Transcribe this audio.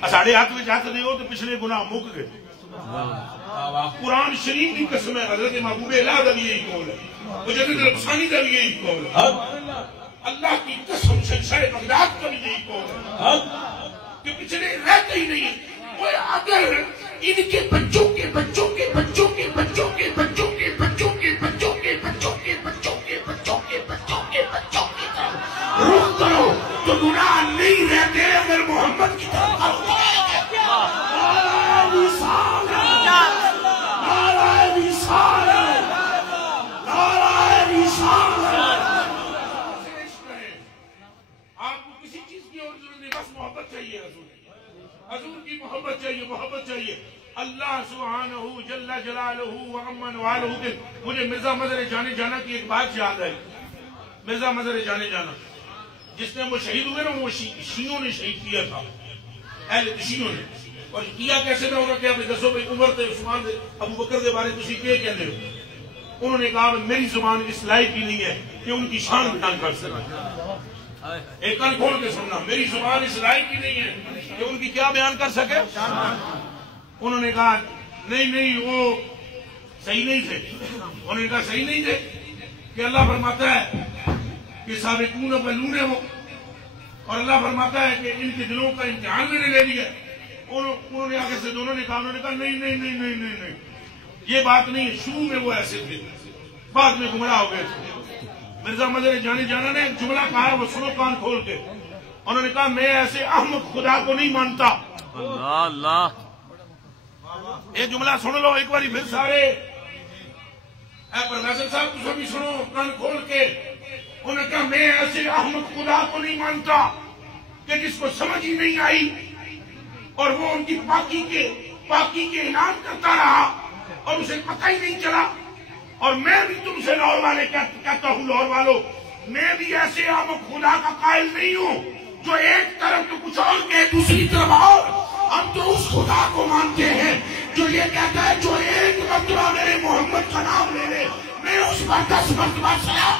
ساڑھے ہاتھ میں ہاتھ دے ہو تو پچھلے گناہ مک گئے. قرآن شریف کی قسم ہے، حضرت محبوب الہ کا بھی یہی قول ہے، مجدد الفسانی کا بھی یہی قول ہے، اللہ کی قسم شہنشاہ بغداد کا بھی یہی قول ہے کہ پچھلے رہتے ہی نہیں ہیں. وہ اگر ان کے بچوں کے بچوں کے بچوں کے بچوں کے بچوں کے بچوں کے بچوں کے بچوں کے بچوں کے بچوں کے بچوں کے بچوں کی طرف رخ کرو تو گناہ نہیں رہتے اگر محمد کی طرف کرو. محبت چاہیے، حضور کی محبت چاہیے، محبت چاہیے. اللہ سبحانہ جل جلالہ وعمن والہ کے مجھے مرزا مظہر جانے جانا کی ایک بات یاد آئی. مرزا مظہر جانے جانا جس نے وہ شہید ہوئے نا، وہ شیعوں نے شہید کیا تھا، اہل شیعوں نے. اور کیا کیسے نہ ہوگا کہ آپ دسو بھائی عمر دے عثمان دے ابو بکر دے بارے تسی کیا کہنے ہو؟ انہوں نے کہا میری زبان اس لائق ہی نہیں ہے کہ ان کی شان بیان کر سکے. ایک کان کھول کے سننا، میری زبان اس لائق ہی نہیں ہے کہ ان کی کیا بیان کر سکے. انہوں نے کہا نہیں وہ صحیح نہیں تھے. انہوں نے کہا صحیح نہیں تھے کہ اللہ فرماتا ہے کہ سابقون اولون ہو، اور اللہ فرماتا ہے کہ ان کے دلوں کا امتحان میں نے لے لیا. انہوں نے آگے سے دونوں نے کہا نہیں یہ بات نہیں ہے. شروع میں وہ ایسے تھے، بعد میں گمراہ ہو گئے تھے. مرزا مظہر جانے جانا نے ایک جملہ کہا، وہ سنو کان کھول کے. انہوں نے کہا میں ایسے احمق خدا کو نہیں مانتا. اللہ اللہ، یہ جملہ سن لو ایک باری پھر سارے. اے پروفیسر صاحب تم بھی سنو کان کھول کے. انہوں نے کہا میں ایسے احمق خدا کو نہیں مانتا کہ جس کو سمجھ ہی نہیں آئی اور وہ ان کی پاکی کے اعلان کرتا رہا اور اسے پتہ ہی نہیں چلا. اور میں بھی تم سے لاہور والے کہتا ہوں، لاہور والوں میں بھی ایسے احمق خدا کا قائل نہیں ہوں جو ایک طرف تو کچھ اور کہے دوسری طرف اور. ہم تو اس خدا کو مانتے ہیں جو یہ کہتا ہے جو ایک مرتبہ میرے محمد کا نام لے لے میں اس پر 10 مرتبہ سلام